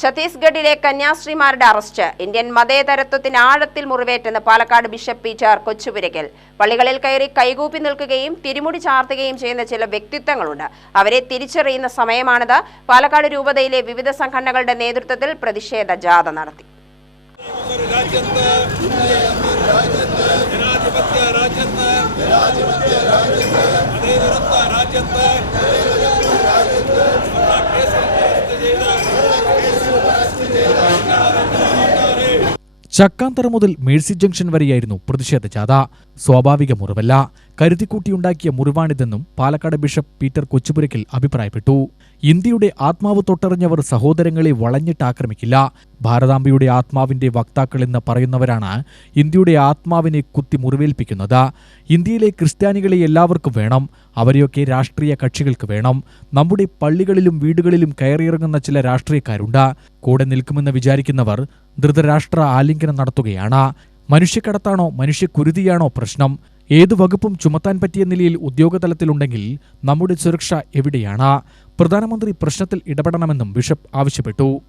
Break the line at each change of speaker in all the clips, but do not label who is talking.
ഛത്തീസ്ഗഡിലെ കന്യാസ്ത്രീമാരുടെ arrest. Indian മതേതരത്വത്തിന് ആഴത്തിൽ മുറിവേറ്റെന്ന് പാലക്കാട് ബിഷപ്പ് പീറ്റർ കൊച്ചുപുരയ്ക്കൽ പള്ളികളിൽ കയറി കൈകൂപ്പി നിൽക്കുകയും തിരുമുടി ചാർത്തുകയും ചെയ്യുന്ന ചില വ്യക്തിത്വങ്ങളുണ്ട്. അവരെ തിരിച്ചറിയുന്ന സമയമാണിത്. പാലക്കാട് രൂപതയിലെ വിവിധ സംഘടനകളുടെ നേതൃത്വത്തിൽ പ്രതിഷേധ ജാഥ നടത്തി.
രാജ്യത്ത്
ചക്കാന്തറ മുതൽ മേഴ്സി ജംഗ്ഷൻ വരെയായിരുന്നു പ്രതിഷേധ ജാഥ. സ്വാഭാവിക മുറിവല്ല കരുതിക്കൂട്ടിയുണ്ടാക്കിയ മുറിവാണിതെന്നും പാലക്കാട് ബിഷപ്പ് പീറ്റർ കൊച്ചുപുരയ്ക്കൽ അഭിപ്രായപ്പെട്ടു. ഇന്ത്യയുടെ ആത്മാവ് തൊട്ടറിഞ്ഞവർ സഹോദരങ്ങളെ വളഞ്ഞിട്ടാക്രമിക്കില്ല ഭാരതാംബയുടെ ആത്മാവിന്റെ വക്താക്കളെന്ന് പറയുന്നവരാണ് ഇന്ത്യയുടെ ആത്മാവിനെ കുത്തി മുറിവേൽപ്പിക്കുന്നത്. ഇന്ത്യയിലെ ക്രിസ്ത്യാനികളെ എല്ലാവർക്കും വേണം. അവരെയൊക്കെ രാഷ്ട്രീയ കക്ഷികൾക്ക് വേണം. നമ്മുടെ പള്ളികളിലും വീടുകളിലും കയറിയിറങ്ങുന്ന ചില രാഷ്ട്രീയക്കാരുണ്ട്. കൂടെ നിൽക്കുമെന്ന് വിചാരിക്കുന്നവർ ധൃതരാഷ്ട്ര ആലിംഗനം നടത്തുകയാണ്. മനുഷ്യക്കടത്താണോ മനുഷ്യക്കുരുതിയാണോ പ്രശ്നം? ഏതു വകുപ്പും ചുമത്താൻ പറ്റിയ നിലയിൽ ഉദ്യോഗതലത്തിലുണ്ടെങ്കിൽ നമ്മുടെ സുരക്ഷ എവിടെയാണ്? പ്രധാനമന്ത്രി പ്രശ്നത്തിൽ ഇടപെടണമെന്നും ബിഷപ്പ് ആവശ്യപ്പെട്ടു.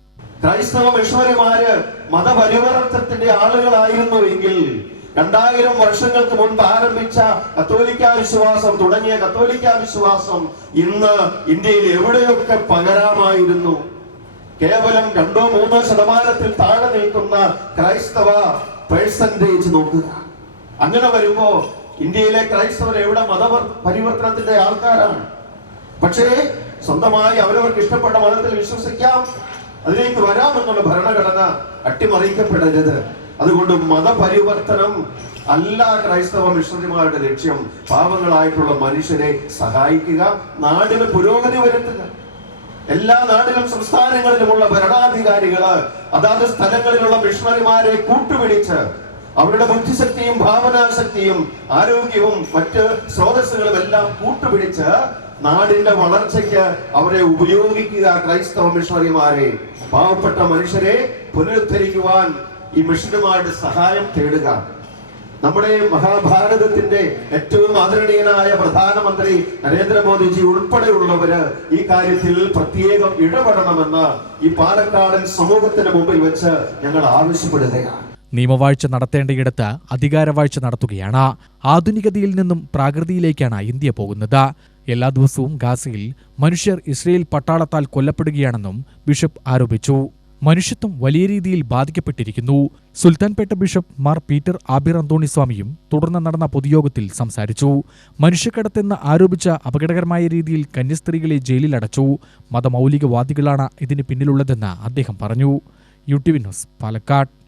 ക്രൈസ്തവ മിഷണറിമാര് മതപരിവർത്തനത്തിന്റെ ആളുകളായിരുന്നു എങ്കിൽ രണ്ടായിരം വർഷങ്ങൾക്ക് മുൻപ് ആരംഭിച്ച കത്തോലിക്ക വിശ്വാസം തുടങ്ങിയ കത്തോലിക്ക വിശ്വാസം ഇന്ന് ഇന്ത്യയിൽ എവിടെയൊക്കെ പകരാമായിരുന്നു? കേവലം രണ്ടോ മൂന്നോ ശതമാനത്തിൽ താഴെ നിൽക്കുന്ന ക്രൈസ്തവ പേഴ്സന്റേജ് നോക്കുക. അങ്ങനെ വരുമ്പോ ഇന്ത്യയിലെ ക്രൈസ്തവർ എവിടെ മത പരിവർത്തനത്തിന്റെ ആൾക്കാരാണ്. പക്ഷേ സ്വന്തമായി അവരവർക്ക് ഇഷ്ടപ്പെട്ട മതത്തിൽ വിശ്വസിക്കാം. അതിലേക്ക് വരാമെന്നുള്ള ഭരണഘടന അട്ടിമറിക്കപ്പെടരുത്. അതുകൊണ്ട് മതപരിവർത്തനം അല്ല ക്രൈസ്തവ മിഷണറിമാരുടെ ലക്ഷ്യം. പാവങ്ങളായിട്ടുള്ള മനുഷ്യരെ സഹായിക്കുക നാടിന് പുരോഗതി വരുത്തുക. എല്ലാ നാടിലും സംസ്ഥാനങ്ങളിലുമുള്ള ഭരണാധികാരികൾ അതാത് സ്ഥലങ്ങളിലുള്ള മിഷണറിമാരെ കൂട്ടുപിടിച്ച് അവരുടെ ബുദ്ധിശക്തിയും ഭാവനാശക്തിയും ആരോഗ്യവും മറ്റ് സ്രോതസ്സുകളും എല്ലാം കൂട്ടുപിടിച്ച് നാടിന്റെ വളർച്ചയ്ക്ക് അവരെ ഉപയോഗിക്കുക ക്രൈസ്തവ മിഷണറിമാരെ. പാവപ്പെട്ട മനുഷ്യരെ പുനരുദ്ധരിക്കുവാൻ ഈ മിഷണറിമാരുടെ സഹായം തേടുക. നമ്മുടെ മഹാഭാരതത്തിന്റെ ഏറ്റവും ആദരണീയനായ പ്രധാനമന്ത്രി നരേന്ദ്രമോദിജി ഉൾപ്പെടെയുള്ളവര് ഈ കാര്യത്തിൽ പ്രത്യേകം ഇടപെടണമെന്ന് ഈ പാലക്കാടൻ സമൂഹത്തിന് മുമ്പിൽ വെച്ച് ഞങ്ങൾ ആവശ്യപ്പെടുകയാണ്.
നിയമവാഴ്ച നടത്തേണ്ടയിടത്ത് അധികാരവാഴ്ച നടത്തുകയാണ്. ആധുനികതയിൽ നിന്നും പ്രാകൃതിയിലേക്കാണ് ഇന്ത്യ പോകുന്നത്. എല്ലാ ദിവസവും ഗാസയിൽ മനുഷ്യർ ഇസ്രയേൽ പട്ടാളത്താൽ കൊല്ലപ്പെടുകയാണെന്നും ബിഷപ്പ് ആരോപിച്ചു. മനുഷ്യത്വം വലിയ രീതിയിൽ ബാധിക്കപ്പെട്ടിരിക്കുന്നു. സുൽത്താൻപേട്ട ബിഷപ്പ് മാർ പീറ്റർ ആബിർ അന്തോണിസ്വാമിയും തുടർന്ന് നടന്ന പൊതുയോഗത്തിൽ സംസാരിച്ചു. മനുഷ്യക്കടത്തെന്ന് ആരോപിച്ച അപകടകരമായ രീതിയിൽ കന്യസ്ത്രീകളെ ജയിലിലടച്ചു. മതമൗലികവാദികളാണ് ഇതിന് പിന്നിലുള്ളതെന്ന് അദ്ദേഹം പറഞ്ഞു. U T V news Palakkad.